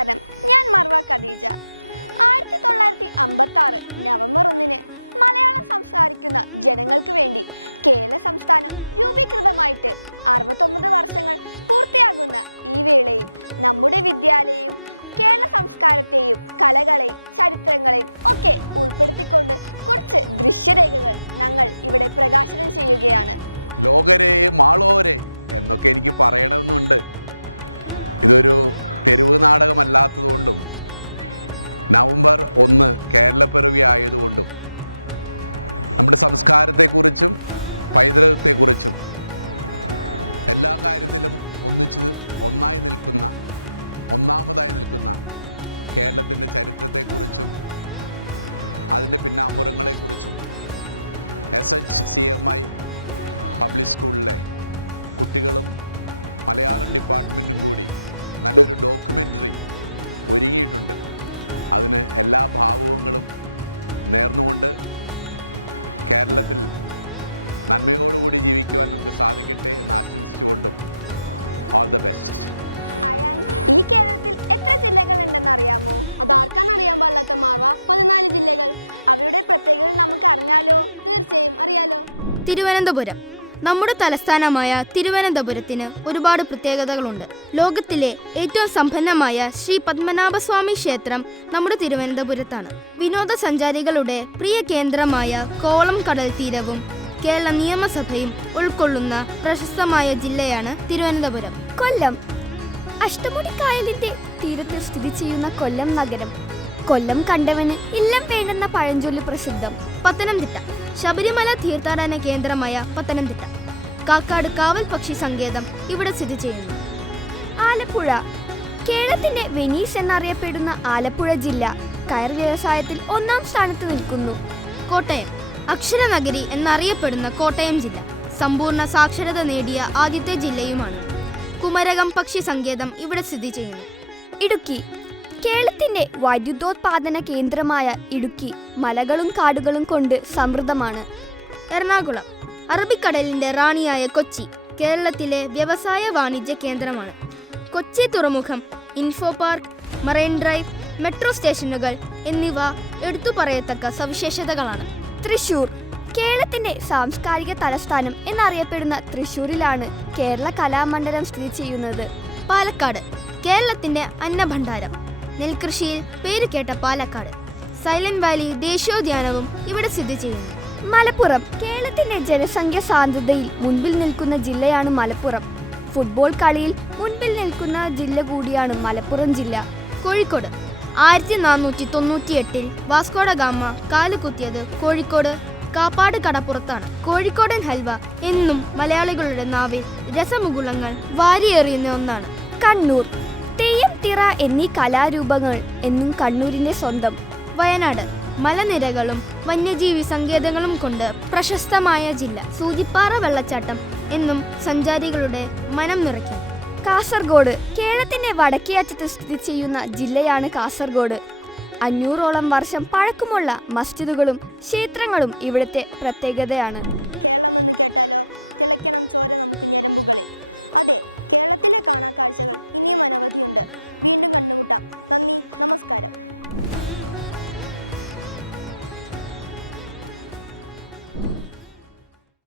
നമസ്കാരം. ഞാൻ മർവ ഖദീജ. ആയിരത്തി തൊള്ളായിരത്തി അമ്പത്തി ആറ് നവംബർ ഒന്നിന് മലയാളം സംസാരിക്കുന്ന ജനങ്ങൾക്ക് വേണ്ടി കേരള സംസ്ഥാനം രൂപീകൃതമായിട്ട് അറുപത്തൊമ്പത് വർഷങ്ങൾ പൂർത്തിയാകുന്ന ഈ വേളയിൽ നമ്മുടെ വിദ്യാലയവും കേരള സംസ്കാരത്തെയും കലകളെയും ചരിത്രങ്ങളെയും ഒക്കെ ഉൾപ്പെടുത്തിക്കൊണ്ട് കുറച്ച് ദൃശ്യരേഖകൾ ഞങ്ങൾ ഇവിടെ പ്രകാശനം ചെയ്യുകയാണ്. ലോകരെ മാളോരെ എന്നൊക്കെ എനിക്ക് പറയണമെന്നുണ്ട്. ഇതൊരു തെരുവ് നാടകമല്ലാത്തതുകൊണ്ടും നവംബർ ഒന്ന് കേരളപ്പിറവി ആയതുകൊണ്ടും നമ്മുടെ സംസ്കാരത്തെക്കുറിച്ചും പൈതൃകത്തെക്കുറിച്ചും എല്ലാ കാര്യത്തിലും ഒന്നിച്ച് ഒന്നായി നിൽക്കുന്ന ഒന്നാമതായി നിൽക്കുന്ന കേരളത്തിന്റെ ചരിത്രത്തെക്കുറിച്ചും അതിന്റെ പിന്നാമ്പുറങ്ങളെക്കുറിച്ചും S H C M I public സ്കൂളിലെ കുട്ടികളും മലയാളം ഡിപ്പാർട്ട്മെന്റും കൂടി നല്ലൊരു ഡോക്യുമെന്ററി ഒരുങ്ങിയിട്ടുണ്ട്. അതിന് എല്ലാ ഭാവുകങ്ങളും നേർന്നുകൊണ്ട് കേരളത്തിൽ നന്മയോടുകൂടി ജീവിക്കുവാൻ നമുക്ക് സാധിക്കട്ടെ എന്ന് ആശംസിച്ചുകൊണ്ടും ഓൾ ദ ബെസ്റ്റ് അയാൻ ഈ കേരളത്തിൽ എത്ര ജില്ലകൾ ഉണ്ടെന്ന് അറിയാമോ? അത് അറിയാൻ പാടില്ലാത്ത മാർവ പതിനാല് ജില്ലകൾ. അവയുടെ പ്രത്യേകതകൾ നമുക്ക് അറിഞ്ഞാലോ? തീർച്ചയായും അറിയാലോ? തിരുവനന്തപുരം. നമ്മുടെ തലസ്ഥാനമായ തിരുവനന്തപുരത്തിന് ഒരുപാട് പ്രത്യേകതകളുണ്ട്. ലോകത്തിലെ ഏറ്റവും സമ്പന്നമായ ശ്രീ പത്മനാഭസ്വാമി ക്ഷേത്രം നമ്മുടെ തിരുവനന്തപുരത്താണ്. വിനോദസഞ്ചാരികളുടെ പ്രിയ കേന്ദ്രമായ കോളം കടൽ തീരവും കേരള നിയമസഭയും ഉൾക്കൊള്ളുന്ന പ്രശസ്തമായ ജില്ലയാണ് തിരുവനന്തപുരം. കൊല്ലം. അഷ്ടമുടി കായലിന്റെ തീരത്ത് സ്ഥിതി ചെയ്യുന്ന കൊല്ലം നഗരം കൊല്ലം കണ്ടവന് ഇല്ലം വേണ്ടെന്ന പഴഞ്ചൊല്ല് പ്രസിദ്ധം. പത്തനംതിട്ട. ശബരിമല തീർത്ഥാടന കേന്ദ്രമായ പത്തനംതിട്ട. കാക്കാട് കാവൽ പക്ഷി സങ്കേതം ഇവിടെ സ്ഥിതി ചെയ്യുന്നു. ആലപ്പുഴ. കേരളത്തിന്റെ വെനീസ് എന്നറിയപ്പെടുന്ന ആലപ്പുഴ ജില്ല കയർ വ്യവസായത്തിൽ ഒന്നാം സ്ഥാനത്ത് നിൽക്കുന്നു. കോട്ടയം. അക്ഷരനഗരി എന്നറിയപ്പെടുന്ന കോട്ടയം ജില്ല സമ്പൂർണ സാക്ഷരത നേടിയ ആദ്യത്തെ ജില്ലയുമാണ്. കുമരകം പക്ഷി സങ്കേതം ഇവിടെ സ്ഥിതി ചെയ്യുന്നു. ഇടുക്കി. കേരളത്തിന്റെ വൈദ്യുതോത്പാദന കേന്ദ്രമായ ഇടുക്കി മലകളും കാടുകളും കൊണ്ട് സമൃദ്ധമാണ്. എറണാകുളം അറബിക്കടലിന്റെ റാണിയായ കൊച്ചി കേരളത്തിലെ വ്യവസായ വാണിജ്യ കേന്ദ്രമാണ്. കൊച്ചി തുറമുഖം info park marine drive metro സ്റ്റേഷനുകൾ എന്നിവ എടുത്തു പറയത്തക്ക സവിശേഷതകളാണ്. തൃശൂർ കേരളത്തിന്റെ സാംസ്കാരിക തലസ്ഥാനം എന്നറിയപ്പെടുന്ന തൃശൂരിലാണ് കേരള കലാമണ്ഡലം സ്ഥിതി ചെയ്യുന്നത്. പാലക്കാട് കേരളത്തിന്റെ അന്നഭണ്ഡാരം. നെൽകൃഷിയിൽ പേരുകേട്ട പാലക്കാട്. സൈലന്റ് വാലി ദേശീയോദ്യാനവും ഇവിടെ സ്ഥിതി ചെയ്യുന്നു. മലപ്പുറം കേരളത്തിന്റെ ജനസംഖ്യ സാന്ദ്രതയിൽ മുൻപിൽ നിൽക്കുന്ന ജില്ലയാണ് മലപ്പുറം. ഫുട്ബോൾ കളിയിൽ മുൻപിൽ നിൽക്കുന്ന ജില്ല കൂടിയാണ് മലപ്പുറം ജില്ല. കോഴിക്കോട്. ആയിരത്തി നാനൂറ്റി തൊണ്ണൂറ്റി എട്ടിൽ Vasco da Gama Kozhikode Kappad Kappad കടപ്പുറത്താണ്. കോഴിക്കോടൻ ഹൽവ എന്നും മലയാളികളുടെ നാവിൽ രസമുകുളങ്ങൾ വാരിയേറിയുന്ന ഒന്നാണ്. കണ്ണൂർ. തിറ എന്നീ കലാരൂപങ്ങൾ എന്നും കണ്ണൂരിന്റെ സ്വന്തം. വയനാട് മലനിരകളും വന്യജീവി സങ്കേതങ്ങളും കൊണ്ട് പ്രശസ്തമായ ജില്ല സൂചിപ്പാറ വെള്ളച്ചാട്ടം എന്നും സഞ്ചാരികളുടെ മനം നിറയ്ക്കും. കാസർഗോഡ് കേരളത്തിന്റെ വടക്കേ അറ്റത്ത് സ്ഥിതി ചെയ്യുന്ന ജില്ലയാണ് കാസർഗോഡ്. അഞ്ഞൂറോളം വർഷം പഴക്കമുള്ള മസ്ജിദുകളും ക്ഷേത്രങ്ങളും ഇവിടുത്തെ പ്രത്യേകതയാണ്. കേരളം എന്ന് കേട്ടാലോ? തിളയ്ക്കണം ചോര നമുക്ക് ഞരമ്പുകളിൽ. അതെ കേരളത്തിലെ കാണാക്കാഴ്ചകൾ ഇനിയും അനവധിയുണ്ട്. വീണ്ടും കണ്ടുമുട്ടാം. നന്ദി. നമസ്കാരം.